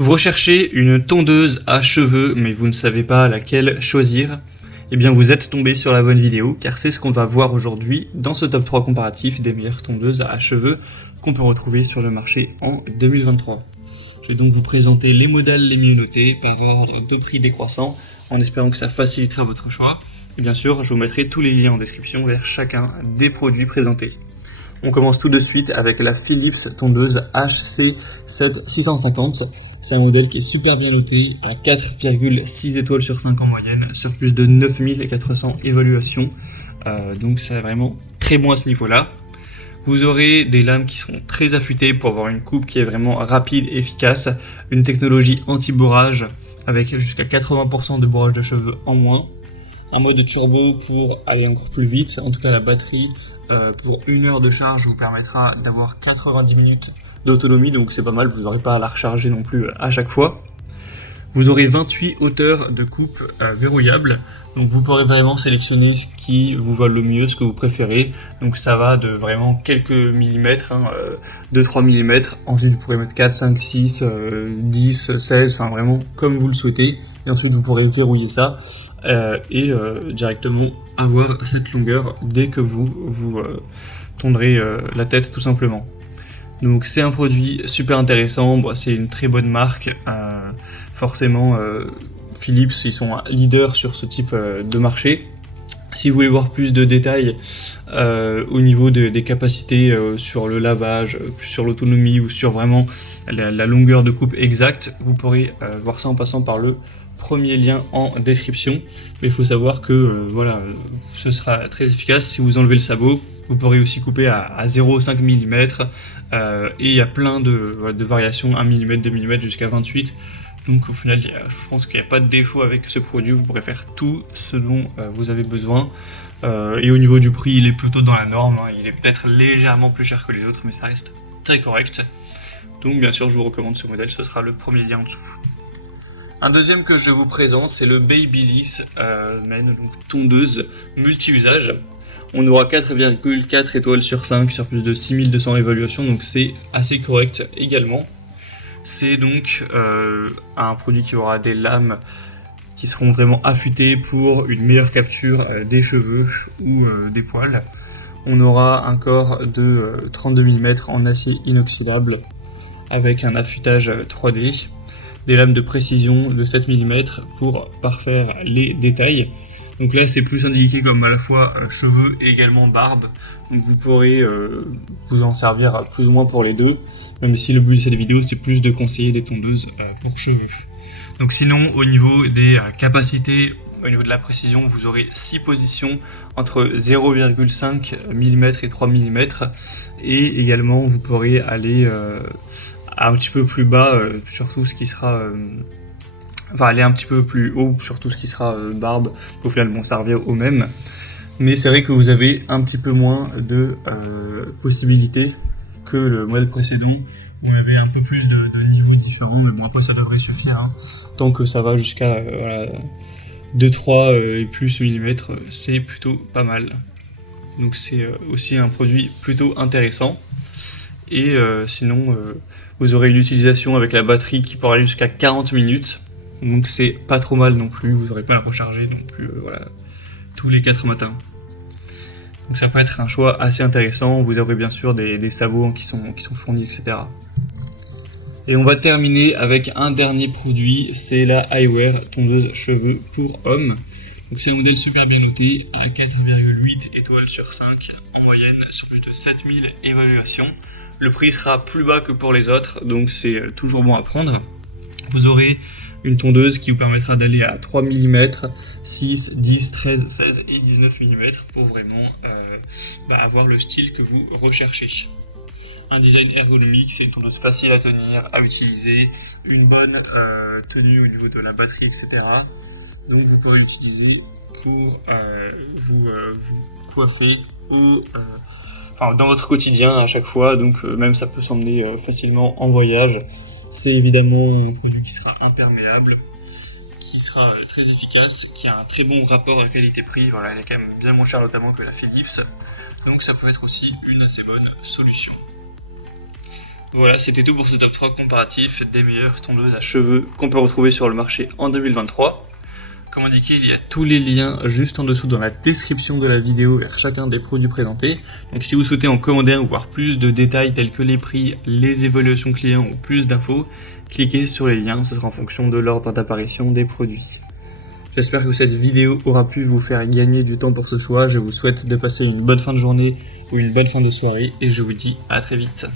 Vous recherchez une tondeuse à cheveux, mais vous ne savez pas laquelle choisir? Eh bien, vous êtes tombé sur la bonne vidéo, car c'est ce qu'on va voir aujourd'hui dans ce top 3 comparatif des meilleures tondeuses à cheveux qu'on peut retrouver sur le marché en 2023. Je vais donc vous présenter les modèles les mieux notés par ordre de prix décroissant, en espérant que ça facilitera votre choix. Et bien sûr, je vous mettrai tous les liens en description vers chacun des produits présentés. On commence tout de suite avec la Philips tondeuse HC7650. C'est un modèle qui est super bien noté, à 4,6 étoiles sur 5 en moyenne, sur plus de 9400 évaluations. Donc c'est vraiment très bon à ce niveau-là. Vous aurez des lames qui seront très affûtées pour avoir une coupe qui est vraiment rapide et efficace. Une technologie anti-bourrage avec jusqu'à 80% de bourrage de cheveux en moins. Un mode turbo pour aller encore plus vite. En tout cas, la batterie pour 1 heure de charge vous permettra d'avoir 90 minutes d'autonomie, donc c'est pas mal, vous n'aurez pas à la recharger non plus à chaque fois. Vous aurez 28 hauteurs de coupe verrouillables, donc vous pourrez vraiment sélectionner ce qui vous va le mieux, ce que vous préférez. Donc ça va de vraiment quelques millimètres, 2-3 mm, ensuite vous pourrez mettre 4, 5, 6, 10, 16, enfin vraiment comme vous le souhaitez. Et ensuite vous pourrez verrouiller ça et directement avoir cette longueur dès que vous tondrez la tête tout simplement. Donc c'est un produit super intéressant, bon, c'est une très bonne marque, forcément Philips ils sont leaders sur ce type de marché. Si vous voulez voir plus de détails au niveau des capacités sur le lavage, sur l'autonomie ou sur vraiment la longueur de coupe exacte, vous pourrez voir ça en passant par le premier lien en description. Mais il faut savoir que voilà, ce sera très efficace si vous enlevez le sabot. Vous pourrez aussi couper à 0,5 mm et il y a plein de variations, 1 mm, 2 mm jusqu'à 28. Donc au final, je pense qu'il n'y a pas de défaut avec ce produit, vous pourrez faire tout ce dont vous avez besoin. Et au niveau du prix, il est plutôt dans la norme, hein. Il est peut-être légèrement plus cher que les autres, mais ça reste très correct. Donc bien sûr, je vous recommande ce modèle, ce sera le premier lien en dessous. Un deuxième que je vous présente, c'est le Babyliss Men, donc tondeuse multi-usage. On aura 4,4 étoiles sur 5 sur plus de 6200 évaluations, donc c'est assez correct également. C'est donc un produit qui aura des lames qui seront vraiment affûtées pour une meilleure capture des cheveux ou des poils. On aura un corps de 32 mm en acier inoxydable avec un affûtage 3D. Des lames de précision de 7 mm pour parfaire les détails. Donc là c'est plus indiqué comme à la fois cheveux et également barbe, donc vous pourrez vous en servir plus ou moins pour les deux, même si le but de cette vidéo c'est plus de conseiller des tondeuses pour cheveux. Donc sinon au niveau des capacités, au niveau de la précision, vous aurez 6 positions entre 0,5 mm et 3 mm, et également vous pourrez aller un petit peu plus bas sur tout ce qui sera... Enfin, aller un petit peu plus haut sur tout ce qui sera barbe. Au final, bon, ça revient au même. Mais c'est vrai que vous avez un petit peu moins de possibilités que le modèle précédent, où on avait un peu plus de niveaux différents. Mais bon, après, ça devrait suffire, hein. Tant que ça va jusqu'à 2, 3 et plus millimètres, c'est plutôt pas mal. Donc c'est aussi un produit plutôt intéressant. Et sinon, vous aurez l'utilisation avec la batterie qui pourra aller jusqu'à 40 minutes. Donc c'est pas trop mal non plus, vous n'aurez pas à la recharger non plus voilà, tous les 4 matins. Donc ça peut être un choix assez intéressant, vous aurez bien sûr des sabots qui sont fournis, etc. Et on va terminer avec un dernier produit, c'est la Eyewear tondeuse cheveux pour hommes. Donc c'est un modèle super bien noté, à 4,8 étoiles sur 5 en moyenne, sur plus de 7000 évaluations. Le prix sera plus bas que pour les autres, donc c'est toujours bon à prendre. Vous aurez une tondeuse qui vous permettra d'aller à 3 mm, 6, 10, 13, 16 et 19 mm pour vraiment avoir le style que vous recherchez. Un design ergonomique, c'est une tondeuse facile à tenir, à utiliser, une bonne tenue au niveau de la batterie, etc. Donc vous pourrez l'utiliser pour vous coiffer ou dans votre quotidien à chaque fois, donc même ça peut s'emmener facilement en voyage. C'est évidemment un produit qui sera imperméable, qui sera très efficace, qui a un très bon rapport à la qualité-prix. Voilà, elle est quand même bien moins chère notamment que la Philips, donc ça peut être aussi une assez bonne solution. Voilà, c'était tout pour ce top 3 comparatif des meilleures tondeuses à cheveux qu'on peut retrouver sur le marché en 2023. Comme indiqué, il y a tous les liens juste en dessous dans la description de la vidéo vers chacun des produits présentés. Donc si vous souhaitez en commander un ou voir plus de détails tels que les prix, les évaluations clients ou plus d'infos, cliquez sur les liens, ce sera en fonction de l'ordre d'apparition des produits. J'espère que cette vidéo aura pu vous faire gagner du temps pour ce choix. Je vous souhaite de passer une bonne fin de journée ou une belle fin de soirée et je vous dis à très vite.